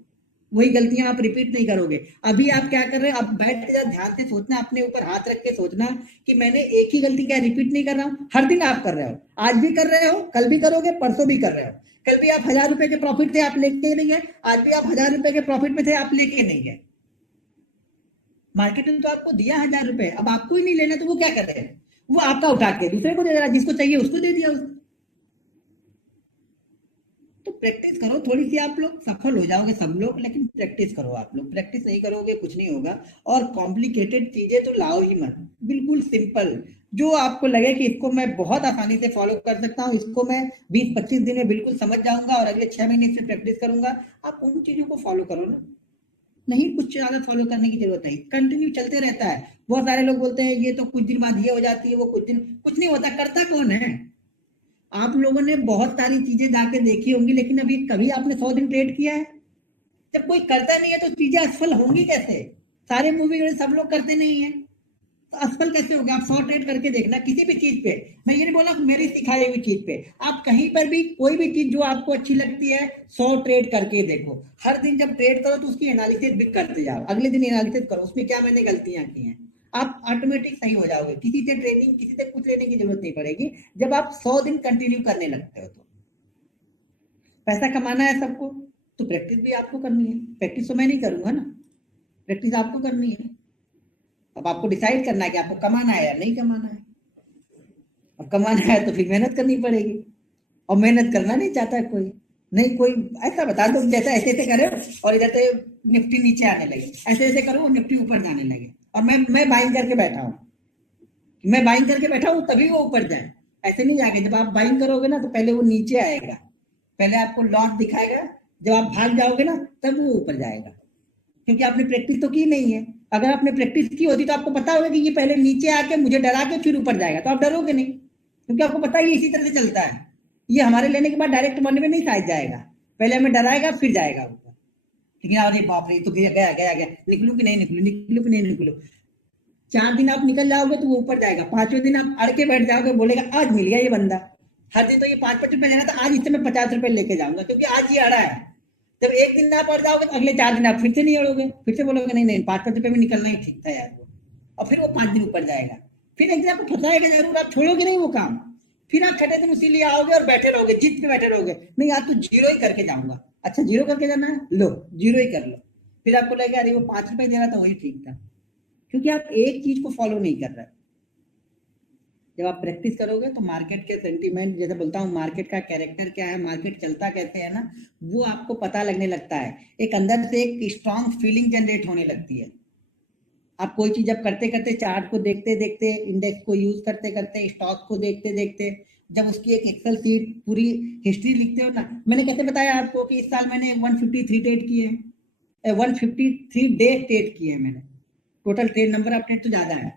वही गलतियां आप रिपीट नहीं करोगे। अभी आप क्या कर रहे हो, आप बैठ के ध्यान से सोचना, अपने ऊपर हाथ रख के सोचना कि मैंने एक ही गलती क्या रिपीट नहीं कर रहा हूं, हर दिन आप कर रहे हो, आज भी कर रहे हो, कल भी करोगे, परसों भी कर रहे हो। कल भी आप 1000 रुपए के प्रॉफिट थे, आप लेके नहीं गए, आज भी आप 1000 रुपए के प्रॉफिट में थे, आप लेके नहीं गए। मार्केट ने तो आपको दिया 1000 रुपए, अब आपको ही नहीं लेना तो वो क्या कर रहे हैं, वो आपका उठा के दूसरे को दे रहा है, जिसको चाहिए उसको दे दिया उसने। तो प्रैक्टिस करो थोड़ी सी, आप लोग सफल हो जाओगे सब लोग, लेकिन प्रैक्टिस करो। आप लोग प्रैक्टिस नहीं करोगे कुछ नहीं होगा। और कॉम्प्लिकेटेड चीजें तो लाओ ही मत, बिल्कुल सिंपल जो आपको लगे कि इसको मैं बहुत आसानी से फॉलो कर सकता हूँ, इसको मैं 20-25 दिन में बिल्कुल समझ जाऊंगा और अगले 6 महीने से प्रैक्टिस करूंगा, आप उन चीजों को फॉलो करो ना। नहीं कुछ ज्यादा फॉलो करने की जरूरत है, कंटिन्यू चलते रहता है। बहुत सारे लोग बोलते हैं ये तो कुछ दिन बाद ये हो जाती है, वो कुछ नहीं होता, करता कौन है। आप लोगों ने बहुत सारी चीजें जाके देखी होंगी, लेकिन अभी कभी आपने 100 दिन ट्रेड किया है? जब कोई करता नहीं है तो चीजें असफल होंगी कैसे? सारे मूवी सब लोग करते नहीं है तो असफल कैसे हो गया? आप 100 ट्रेड करके देखना किसी भी चीज पे, मैं ये नहीं बोला मेरी सिखाई हुई चीज पे, आप कहीं पर भी कोई भी चीज जो आपको अच्छी लगती है 100 ट्रेड करके देखो। हर दिन जब ट्रेड करो तो उसकी एनालिसिस भी करते जाओ, अगले दिन एनालिसिस करो उसमें क्या मैंने गलतियां की हैं, आप ऑटोमेटिक सही हो जाओगे। किसी से कुछ लेने की जरूरत नहीं पड़ेगी जब आप 100 दिन कंटिन्यू करने लगते हो। तो पैसा कमाना है सबको, तो प्रैक्टिस भी आपको करनी है। प्रैक्टिस तो मैं नहीं करूंगा ना, प्रैक्टिस आपको करनी है। अब आपको डिसाइड करना है कि आपको कमाना है या नहीं कमाना है। अब कमाना है तो फिर मेहनत करनी पड़ेगी, और मेहनत करना नहीं चाहता कोई। नहीं कोई ऐसा बता दो जैसा ऐसे ऐसे करे और इधर से निफ्टी नीचे आने लगे, ऐसे ऐसे करो निफ्टी ऊपर जाने लगे, और मैं बाइंग करके बैठा हूँ, मैं बाइंग करके बैठा हूँ तभी वो ऊपर जाए। ऐसे नहीं जाके, जब आप बाइंग करोगे ना तो पहले वो नीचे आएगा, पहले आपको लॉस दिखाएगा, जब आप भाग जाओगे ना तब वो ऊपर जाएगा, क्योंकि आपने प्रैक्टिस तो की नहीं है। अगर आपने प्रैक्टिस की होती तो आपको पता होगा कि ये पहले नीचे आके मुझे डरा के फिर ऊपर जाएगा, तो आप डरोगे नहीं, क्योंकि आपको पता ही इसी तरह से चलता है। ये हमारे लेने के बाद डायरेक्ट मन में नहीं शायद जाएगा, पहले हमें डराएगा फिर जाएगा ऊपर। लेकिन अरे बाप रे तो गया गया गया गया, निकलूं कि नहीं निकलूं, निकलूं कि नहीं निकलूं। 4 दिन आप निकल जाओगे तो वो ऊपर जाएगा, 5वें दिन आप अड़ के बैठ जाओगे, बोलेगा आज मिल गया ये बंदा, हर दिन तो ये 5-5 रुपए लेना था, आज इससे मैं 50 रुपए लेके जाऊंगा क्योंकि आज ये अड़ा है। जब एक दिन आप अड़ जाओगे तो अगले 4 दिन आप फिर से नहीं अड़ोगे, फिर से बोलोगे नहीं नहीं 5-5 रुपए में निकलना ही ठीक था यार, और फिर वो 5 दिन ऊपर जाएगा, फिर एक दिन आपको फंसाएगा जरूर, आप छोड़ोगे नहीं वो काम, फिर आप 6ठे दिन उसी लिए आओगे और बैठे रहोगे, जीत के बैठे रहोगे, नहीं आज तो जीरो ही करके जाऊंगा। अच्छा जीरो करके जाना है, लो जीरो ही कर लो, फिर आपको लगेगा अरे वो 5 रुपए दे रहा था वही ठीक था, क्योंकि आप एक चीज को फॉलो नहीं कर रहे। जब आप प्रैक्टिस करोगे तो मार्केट के सेंटीमेंट, जैसे बोलता हूँ मार्केट का कैरेक्टर क्या है, मार्केट चलता कैसे है ना, वो आपको पता लगने लगता है। एक अंदर से एक स्ट्रॉन्ग फीलिंग जनरेट होने लगती है। आप कोई चीज जब करते करते, चार्ट को देखते देखते, इंडेक्स को यूज करते करते, स्टॉक को देखते देखते, जब उसकी एक एक्सेल सीट पूरी हिस्ट्री लिखते हो ना, मैंने कैसे बताया आपको कि इस साल मैंने 153 ट्रेड किए हैं, 153 डे ट्रेड किए हैं मैंने, total trade number of trade तो ज्यादा है,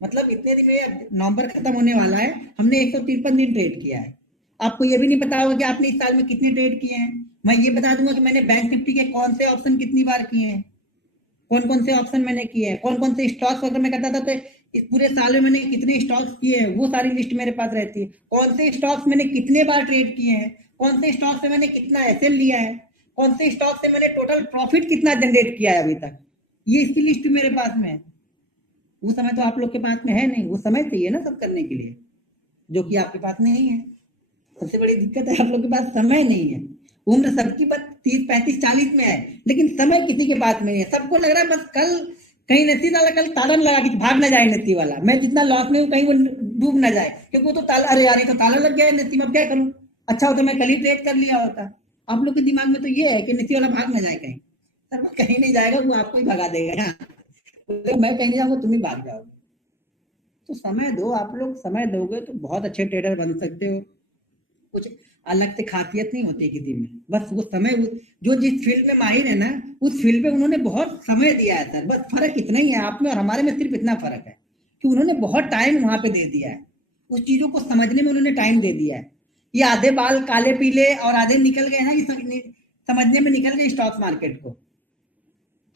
मतलब इतने दिन में नवंबर खत्म होने वाला है, हमने 153 दिन ट्रेड किया है। आपको ये भी नहीं पता होगा कि आपने इस साल में कितने ट्रेड किए हैं। मैं ये बता दूंगा कि मैंने बैंक निफ्टी के कौन से ऑप्शन कितनी बार किए हैं, कौन कौन से ऑप्शन मैंने किए हैं, कौन कौन से स्टॉक्स अगर मैं करता था तो इस पूरे साल में मैंने कितने स्टॉक्स किए हैं, वो सारी लिस्ट मेरे पास रहती है। कौन से स्टॉक्स मैंने कितने बार ट्रेड किए हैं, कौन से स्टॉक्स से मैंने कितना एसएल लिया है, कौन से स्टॉक से मैंने टोटल प्रॉफिट कितना जनरेट किया है अभी तक, ये इसकी लिस्ट मेरे पास में है। वो समय तो आप लोग के पास में है नहीं, वो समय चाहिए ना सब करने के लिए, जो कि आपके पास नहीं है। सबसे बड़ी दिक्कत है आप लोग के पास समय नहीं है। उम्र सबकी बस 30, 35, 40 में है, लेकिन समय किसी के पास नहीं है। सबको लग रहा है बस कल कहीं नत्ती वाला कल ताला लगा के भाग ना जाए नत्ती वाला, मैं जितना लॉस में हूँ कहीं वो डूब ना जाए, क्योंकि वो तो ताला, अरे यार ये तो ताला लग गया नत्ती में, अब क्या करूं, अच्छा हो तो मैं कल ही ट्रेड कर लिया होता। आप लोग के दिमाग में तो ये है कि नत्ती वाला भाग ना जाए कहीं, सर वो कहीं नहीं जाएगा, वो आपको ही भगा देगा। मैं कहीं नहीं जाऊंगा, तुम ही भाग जाओगे। तो समय दो, आप लोग समय दोगे तो बहुत अच्छे ट्रेडर बन सकते हो। कुछ अलग से खासियत नहीं होती किसी में, बस वो समय, जो जिस फील्ड में माहिर है ना, उस फील्ड में उन्होंने बहुत समय दिया है सर, बस फर्क इतना ही है आप में और हमारे में, सिर्फ इतना फर्क है कि उन्होंने बहुत टाइम वहां पे दे दिया है, उस चीजों को समझने में उन्होंने टाइम दे दिया है। ये आधे बाल काले पीले और आधे निकल गए ना, ये समझने में निकल गए स्टॉक मार्केट को।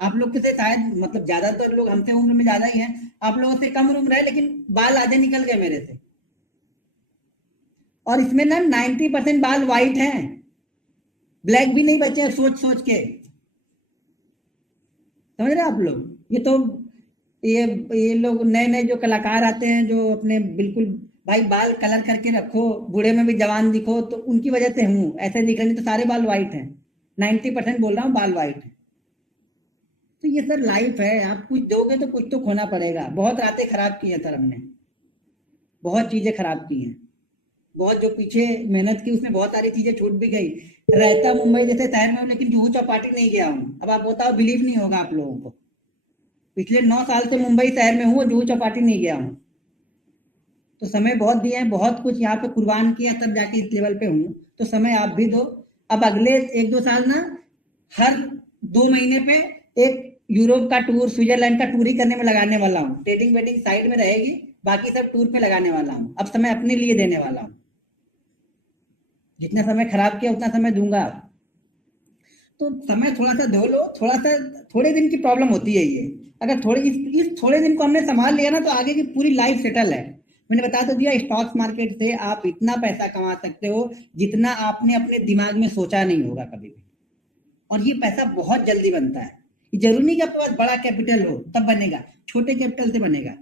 आप लोग से शायद, मतलब ज्यादातर लोग हमसे उम्र में ज्यादा ही हैं, आप लोगों से कम उम्र है, लेकिन बाल आधे निकल गए मेरे से। और इसमें ना 90% बाल व्हाइट हैं, ब्लैक भी नहीं बचे हैं, सोच सोच के, समझ रहे आप लोग। ये तो ये लोग नए नए जो कलाकार आते हैं, जो अपने बिल्कुल भाई बाल कलर करके रखो, बूढ़े में भी जवान दिखो, तो उनकी वजह से हूँ ऐसे दिख रहे, नहीं तो सारे बाल व्हाइट हैं, 90% बोल रहा हूँ बाल व्हाइट है। तो ये सर लाइफ है, आप कुछ दोगे तो कुछ तो खोना पड़ेगा। बहुत रातें खराब की है सर हमने, बहुत चीजें खराब की हैं, बहुत जो पीछे मेहनत की उसमें बहुत सारी चीजें छूट भी गई। रहता मुंबई जैसे शहर में हूँ, लेकिन जुहू चौपाटी नहीं गया हूँ। अब आप बताओ, बिलीव नहीं होगा आप लोगों को, पिछले 9 साल से मुंबई शहर में हूँ, जुहू चौपाटी नहीं गया हूँ। तो समय बहुत दिया है, बहुत कुछ यहाँ पे कुर्बान किया, तब जाके इस लेवल पे हूँ। तो समय आप भी दो। अब अगले 1-2 साल ना, हर 2 महीने पे एक यूरोप का टूर, स्विट्जरलैंड का टूर ही करने में लगाने वाला हूँ। ट्रेडिंग वेडिंग साइड में रहेगी, बाकी सब टूर पे लगाने वाला हूँ। अब समय अपने लिए देने वाला हूँ, जितना समय खराब किया उतना समय दूंगा। तो समय थोड़ा सा दो लो, थोड़ा सा, थोड़े दिन की प्रॉब्लम होती है ये। अगर थोड़े इस थोड़े दिन को हमने संभाल लिया ना, तो आगे की पूरी लाइफ सेटल है। मैंने बता तो दिया, स्टॉक मार्केट से आप इतना पैसा कमा सकते हो जितना आपने अपने दिमाग में सोचा नहीं होगा कभी भी। और ये पैसा बहुत जल्दी बनता है। ये जरूरी नहीं कि आपके पास बड़ा कैपिटल हो तब बनेगा, छोटे कैपिटल से बनेगा।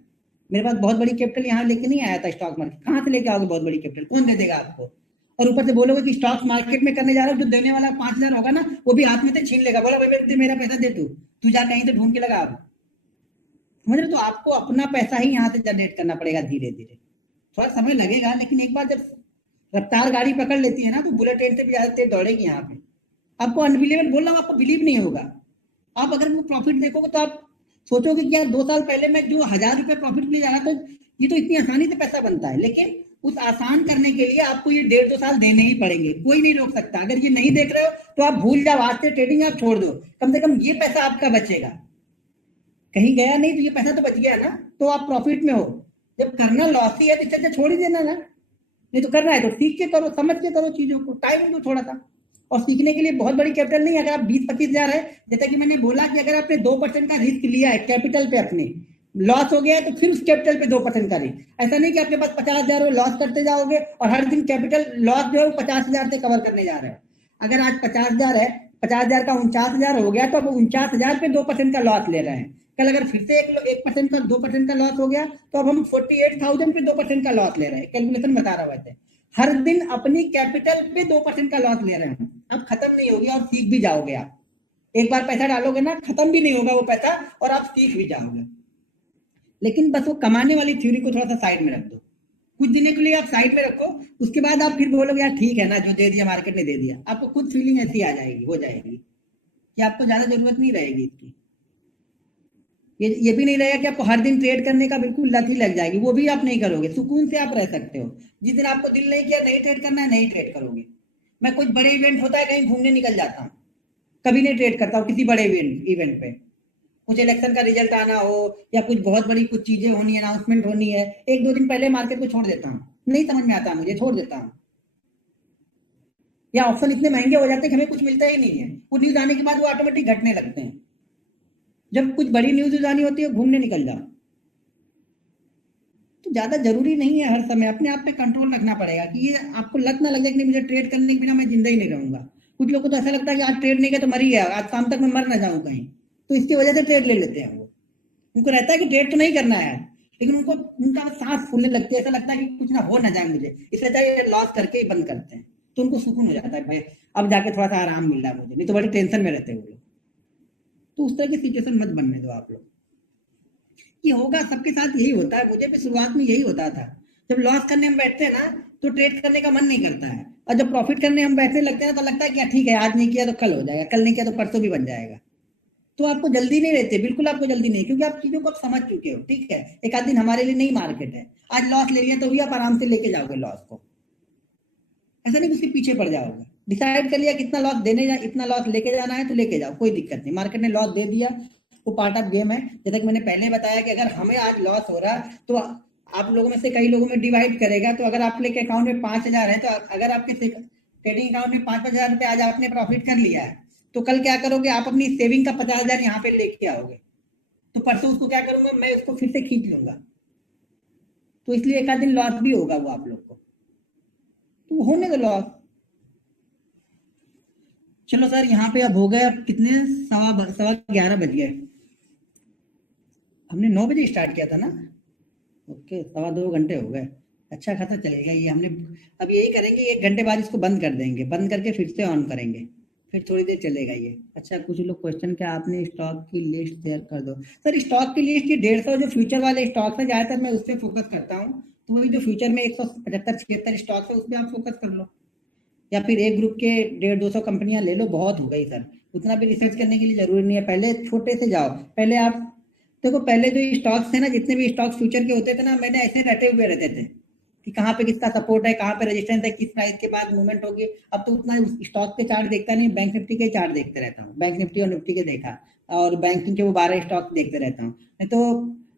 मेरे पास बहुत बड़ी कैपिटल यहाँ लेके नहीं आया था स्टॉक मार्केट, कहाँ से लेके आओगे बहुत बड़ी कैपिटल, कौन दे देगा आपको। और ऊपर से बोलोगे कि स्टॉक मार्केट में करने जा रहा हूँ, जो देने वाला 5,000 होगा ना, वो भी हाथ में से छीन लेगा, बोला भाई मेरा पैसा दे, तू जा कहीं से ढूंढ के लगा। समझ रहे, तो आपको अपना पैसा ही यहाँ से जनरेट करना पड़ेगा धीरे धीरे। थोड़ा समय लगेगा, लेकिन एक बार जब रफ्तार गाड़ी पकड़ लेती है ना, तो बुलेट ट्रेन से भी ज्यादा तेज दौड़ेगी यहाँ पे। आपको अनबिलीवेबल बोल रहा हूँ, आपको बिलीव नहीं होगा। आप अगर वो प्रॉफिट देखोगे तो आप सोचोगे कि यार 2 साल पहले मैं जो 1,000 रुपए प्रॉफिट ले जा रहा था, ये तो इतनी आसानी से पैसा बनता है। लेकिन उस आसान करने के लिए आपको ये 1.5-2 साल देने ही पड़ेंगे, कोई नहीं रोक सकता। अगर ये नहीं देख रहे हो तो आप भूल जाओ, आज से ट्रेडिंग आप छोड़ दो, कम से कम ये पैसा आपका बचेगा, कहीं गया नहीं, तो ये पैसा तो बच गया ना, तो आप प्रॉफिट में हो। जब करना लॉस ही है तो इससे छोड़ ही देना ना, नहीं तो करना है तो सीख के करो, समझ के करो चीजों को, टाइम दो थोड़ा सा। और सीखने के लिए बहुत बड़ी कैपिटल नहीं है। अगर आप 20-25 हजार है, जैसा कि मैंने बोला कि अगर आपने 2% का रिस्क लिया है कैपिटल पे, अपने लॉस हो गया है, तो फिर उस कैपिटल पे 2% का रिस्क। ऐसा नहीं कि आपके पास 50,000 लॉस करते जाओगे और हर दिन कैपिटल लॉस जो है वो 50,000 से कवर करने जा रहे हो। अगर आज 50,000 है, 50,000 का 49,000 हो गया, तो अब 49,000 पे 2% का लॉस ले रहे हैं। कल अगर फिर से 1% का 2% का लॉस हो गया, तो अब हम 48,000 पे 2% का लॉस ले रहे हैं। कैलकुलेशन बता रहा हूँ वैसे, हर दिन अपनी कैपिटल पे 2% का लॉस ले रहे हैं। अब खत्म नहीं होगी और सीख भी जाओगे आप। एक बार पैसा डालोगे ना, खत्म भी नहीं होगा वो पैसा, और आप सीख भी जाओगे। लेकिन बस वो कमाने वाली थ्योरी को थोड़ा सा साइड में रख दो, कुछ दिनों के लिए आप साइड में रखो। उसके बाद आप फिर बोलोगे यार ठीक है ना, जो दे दिया मार्केट ने दे दिया, आपको खुद फीलिंग ऐसी आ जाएगी, हो जाएगी कि आपको ज्यादा जरूरत नहीं रहेगी इसकी। ये भी नहीं रहेगा कि आपको हर दिन ट्रेड करने का बिल्कुल लत ही लग जाएगी, वो भी आप नहीं करोगे। सुकून से आप रह सकते हो। जिस दिन आपको दिल नहीं किया नहीं ट्रेड करना है, नहीं ट्रेड करोगे। मैं कुछ बड़े इवेंट होता है कहीं घूमने निकल जाता हूँ, कभी नहीं ट्रेड करता हूँ किसी बड़े इवेंट पे। कुछ इलेक्शन का रिजल्ट आना हो या कुछ बहुत बड़ी कुछ चीजें होनी है, अनाउंसमेंट होनी है, 1-2 दिन पहले मार्केट को छोड़ देता हूँ। नहीं समझ में आता मुझे, छोड़ देता हूँ। या ऑप्शन इतने महंगे हो जाते हैं कि हमें कुछ मिलता ही नहीं है, कुछ न्यूज आने के बाद वो ऑटोमेटिक घटने लगते हैं। जब कुछ बड़ी न्यूज आनी होती है घूमने निकल जाओ। तो ज्यादा जरूरी नहीं है, हर समय अपने आप पे कंट्रोल रखना पड़ेगा कि ये आपको लत ना लगे कि नहीं मुझे ट्रेड करने के बिना मैं जिंदा ही नहीं रहूंगा। कुछ लोगों को तो ऐसा लगता है कि आज ट्रेड नहीं किया तो मर ही गया, आज शाम तक मैं मर ना जाऊं कहीं, तो इसकी वजह से ट्रेड ले लेते हैं वो। उनको रहता है कि ट्रेड तो नहीं करना है, लेकिन उनको उनका सांस फूलने लगती है, ऐसा लगता है कि कुछ ना हो ना जाए मुझे, इसलिए चाहिए लॉस करके ही बंद करते हैं, तो उनको सुकून हो जाता है भाई अब जाके थोड़ा सा आराम मिल रहा है मुझे, नहीं तो बड़ी टेंशन में रहते हैं वो लोग। तो उस तरह की सिचुएशन मत बनने दो आप लोग। ये होगा, सबके साथ यही होता है, मुझे भी शुरुआत में यही होता था। जब लॉस करने हम बैठते हैं ना तो ट्रेड करने का मन नहीं करता है, और जब प्रॉफिट करने हम बैठने लगते हैं तो लगता है कि ठीक है आज नहीं किया तो कल हो जाएगा, कल नहीं किया तो परसों भी बन जाएगा। तो आपको जल्दी नहीं रहती, बिल्कुल आपको जल्दी नहीं, क्योंकि आप चीजों को आप समझ चुके हो। ठीक है, एक आध दिन हमारे लिए नई मार्केट है, आज लॉस ले लिया तो भी आप आराम से लेके जाओगे लॉस को, ऐसा नहीं कि उसके पीछे पड़ जाओगे। डिसाइड कर लिया कितना लॉस देने जा, इतना लॉस लेके जाना है तो लेके जाओ, कोई दिक्कत नहीं, मार्केट ने लॉस दे दिया वो पार्ट ऑफ गेम है। जैसा कि मैंने पहले बताया कि अगर हमें आज लॉस हो रहा तो आप लोगों में से कई लोगों में डिवाइड करेगा, तो अगर आपके अकाउंट में 5,000 है, तो अगर आपके ट्रेडिंग अकाउंट में 5,000 रुपए आज आपने प्रॉफिट कर लिया है, तो कल क्या करोगे, आप अपनी सेविंग का 50,000 यहाँ पे लेके आओगे, तो परसों उसको क्या करूंगा मैं, उसको फिर से खींच लूंगा। तो इसलिए एक आध दिन लॉस भी होगा वो आप लोग को, तो होने दो लॉस। चलो सर, यहाँ पे अब हो गए, अब कितने, 11:15 बज गए। हमने 9 बजे स्टार्ट किया था ना, ओके, 2.25 घंटे हो गए, अच्छा खासा चलेगा ये। हमने अब यही करेंगे, 1 घंटे बाद इसको बंद कर देंगे, बंद करके फिर से ऑन करेंगे, फिर थोड़ी देर चलेगा ये। अच्छा, कुछ लोग क्वेश्चन क्या आपने स्टॉक की लिस्ट शेयर कर दो। सर स्टॉक की लिस्ट, ये 150 जो फ्यूचर वाले स्टॉक है, ज्यादातर मैं उस पर फोकस करता हूँ, तो वही जो फ्यूचर में 175-76 स्टॉक है उस पर आप फोकस कर लो, या फिर एक ग्रुप के 150-200 कंपनियां ले लो, बहुत हो गई सर, उतना भी रिसर्च करने के लिए जरूरी नहीं है। पहले छोटे से जाओ, पहले आप देखो, पहले जो स्टॉक्स थे ना, जितने भी स्टॉक्स फ्यूचर के होते थे ना, मैंने ऐसे रटे हुए रहते थे कि कहाँ पे किसका सपोर्ट है, कहाँ पे रेजिस्टेंस है, किस प्राइस के बाद मूवमेंट होगी। अब तो उतना स्टॉक के चार्ट देखता नहीं, बैंक निफ्टी के चार्ट देखते रहता हूँ, बैंक निफ्टी और निफ्टी के देखा, और बैंकिंग के वो 12 स्टॉक देखते रहता हूँ। नहीं तो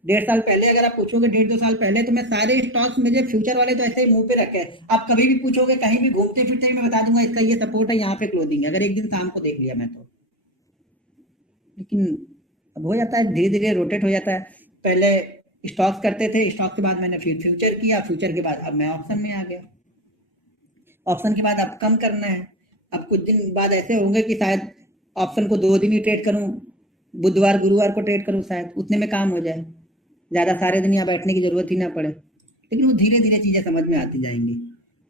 1.5 साल पहले अगर आप पूछोगे, 1.5-2 साल पहले, तो मैं सारे स्टॉक्स मुझे फ्यूचर वाले तो ऐसे ही मुंह पे रखे हैं। आप कभी भी पूछोगे, कहीं भी घूमते फिरते ही मैं बता दूंगा इसका ये सपोर्ट है, यहाँ पे क्लोजिंग है, अगर एक दिन शाम को देख लिया मैं तो। लेकिन अब हो जाता है, धीरे धीरे रोटेट हो जाता है। पहले स्टॉक्स करते थे, स्टॉक के बाद मैंने फिर फ्यूचर किया, फ्यूचर के बाद अब मैं ऑप्शन में आ गया, ऑप्शन के बाद अब कम करना है। अब कुछ दिन बाद ऐसे होंगे कि शायद ऑप्शन को 2 दिन ही ट्रेड करूं, बुधवार गुरुवार को ट्रेड करूं, शायद उतने में काम हो जाए, ज्यादा सारे दिन यहाँ बैठने की जरूरत ही ना पड़े। लेकिन वो धीरे धीरे चीजें समझ में आती जाएंगी,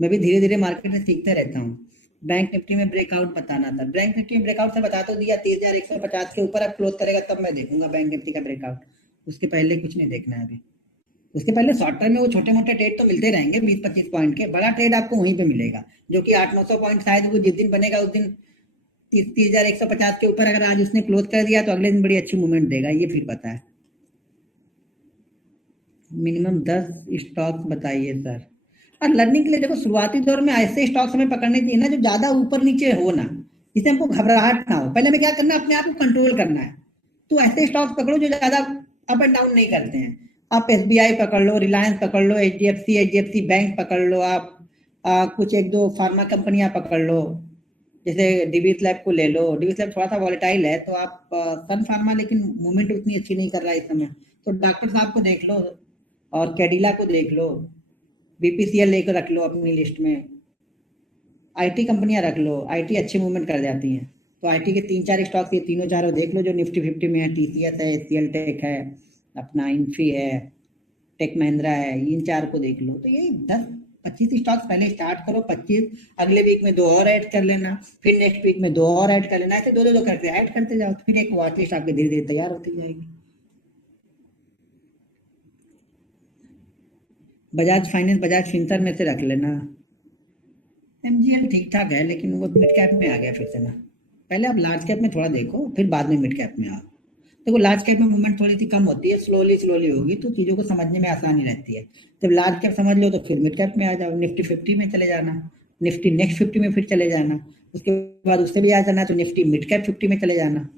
मैं भी धीरे धीरे मार्केट में सीखते रहता हूँ। बैंक निफ्टी में ब्रेकआउट बताना था, बैंक निफ्टी में ब्रेकआउट से बता तो दिया, 30,150 के ऊपर अब क्लोज करेगा तब मैं देखूंगा बैंक निफ्टी का ब्रेकआउट, उसके पहले कुछ नहीं देखना है अभी। उसके पहले शॉर्ट टर्म में वो छोटे मोटे ट्रेड तो मिलते रहेंगे, 20-25 पॉइंट के, बड़ा ट्रेड आपको वहीं पे मिलेगा, जो कि 800-900 पॉइंट शायद वो जिस दिन बनेगा उस दिन 30,150 के ऊपर अगर आज उसने क्लोज कर दिया तो अगले दिन बड़ी अच्छी मूवमेंट देगा, ये फिर पता है। मिनिमम 10 स्टॉक बताइए सर। और लर्निंग के लिए देखो, शुरुआती दौर में ऐसे स्टॉक्स हमें पकड़ने चाहिए ना जो ज्यादा ऊपर नीचे हो ना, जिससे हमको घबराहट ना हो। पहले हमें क्या करना है, अपने आप को कंट्रोल करना है, तो ऐसे स्टॉक्स पकड़ो जो ज्यादा अप एंड डाउन नहीं करते हैं। आप SBI पकड़ लो, रिलायंस पकड़ लो, HDFC बैंक पकड़ लो, आप कुछ 1-2 फार्मा कंपनियां पकड़ लो, जैसे डिविस लैब को ले लो। डिविस लैब थोड़ा सा वॉलेटाइल है, तो आप सन फार्मा, लेकिन मूवमेंट उतनी अच्छी नहीं कर रहा है इस समय, तो डॉक्टर साहब को देख लो, और कैडिला को देख लो, BPCL लेकर रख लो अपनी लिस्ट में, IT कंपनियां रख लो, IT अच्छी मूवमेंट कर जाती हैं। तो IT के 3-4 स्टॉक्स, ये तीनों चारों देख लो जो निफ्टी 50 में है, TCS है, HCL टेक है, अपना इन्फी है, टेक महिंद्रा है, इन 4 को देख लो। तो यही 10-25 स्टॉक्स पहले स्टार्ट करो, 25, अगले वीक में 2 और ऐड कर लेना, फिर नेक्स्ट वीक में 2 और ऐड कर लेना, ऐसे 2-2 करके ऐड करते जाओ, फिर एक वॉच लिस्ट आपकी धीरे धीरे तैयार होती जाएगी। बजाज फाइनेंस, बजाज फिनसर्व में से रख लेना। MGL ठीक ठाक है, लेकिन वो मिड कैप में आ गया फिर से ना, पहले आप लार्ज कैप में थोड़ा देखो, फिर बाद में मिड कैप में आओ। देखो लार्ज कैप में मूवमेंट थोड़ी सी कम होती है, स्लोली स्लोली होगी, तो चीजों को समझने में आसानी रहती है। जब लार्ज कैप समझ लो तो फिर मिड कैप में आ जाओ, निफ्टी 50 में चले जाना, निफ्टी नेक्स्ट 50 में फिर चले जाना, उसके बाद उससे भी आ जाना तो निफ्टी मिड कैप 50 में चले जाना।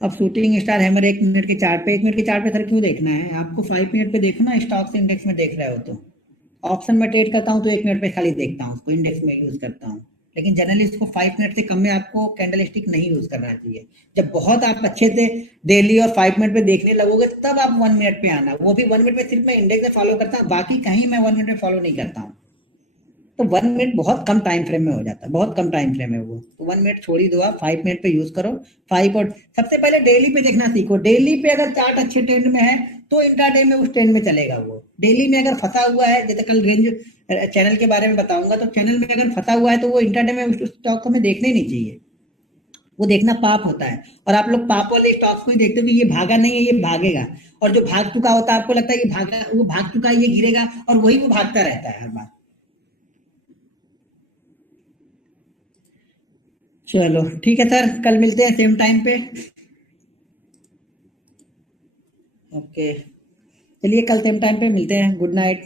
अब शूटिंग स्टार हैमर 1 मिनट के चार्ट पे, 1 मिनट के चार्ट पे सर क्यों देखना है आपको, 5 मिनट पे देखो ना, स्टॉक्स इंडेक्स में देख रहे हो तो। ऑप्शन में ट्रेड करता हूँ तो 1 मिनट पे खाली देखता हूँ उसको, इंडेक्स में यूज करता हूँ, लेकिन जनरली इसको 5 मिनट से कम में आपको कैंडल स्टिक नहीं यूज करना चाहिए। जब बहुत आप अच्छे से डेली और 5 मिनट पे देखने लगोगे तब आप 1 मिनट पे आना, वो भी 1 मिनट पे सिर्फ मैं इंडेक्स में फॉलो करता हूँ, बाकी कहीं मैं 1 मिनट में फॉलो नहीं करता हूँ। तो 1 मिनट बहुत कम टाइम फ्रेम में हो जाता है, बहुत कम टाइम फ्रेम है वो, तो 1 मिनट छोड़ ही दो आप, 5 मिनट पे यूज करो। 5 और सबसे पहले डेली पे देखना सीखो। डेली पे अगर चार्ट अच्छे ट्रेंड में है तो इंट्राडे में उस ट्रेंड में चलेगा वो। डेली में अगर फंसा हुआ है, जैसे कल रेंज चैनल के बारे में बताऊंगा, तो चैनल में अगर फंसा हुआ है तो वो इंट्राडे में उस स्टॉक को हमें देखना ही नहीं चाहिए, वो देखना पाप होता है। और आप लोग पाप वाले स्टॉक्स को ही देखते हो कि ये भागा नहीं है, ये भागेगा, और जो भाग चुका होता है आपको लगता है ये भागा, वो भाग चुका है, ये गिरेगा, और वही वो भागता रहता है हर बार। चलो ठीक है सर, कल मिलते हैं सेम टाइम पे। ओके, चलिए कल सेम टाइम पे मिलते हैं। Good night.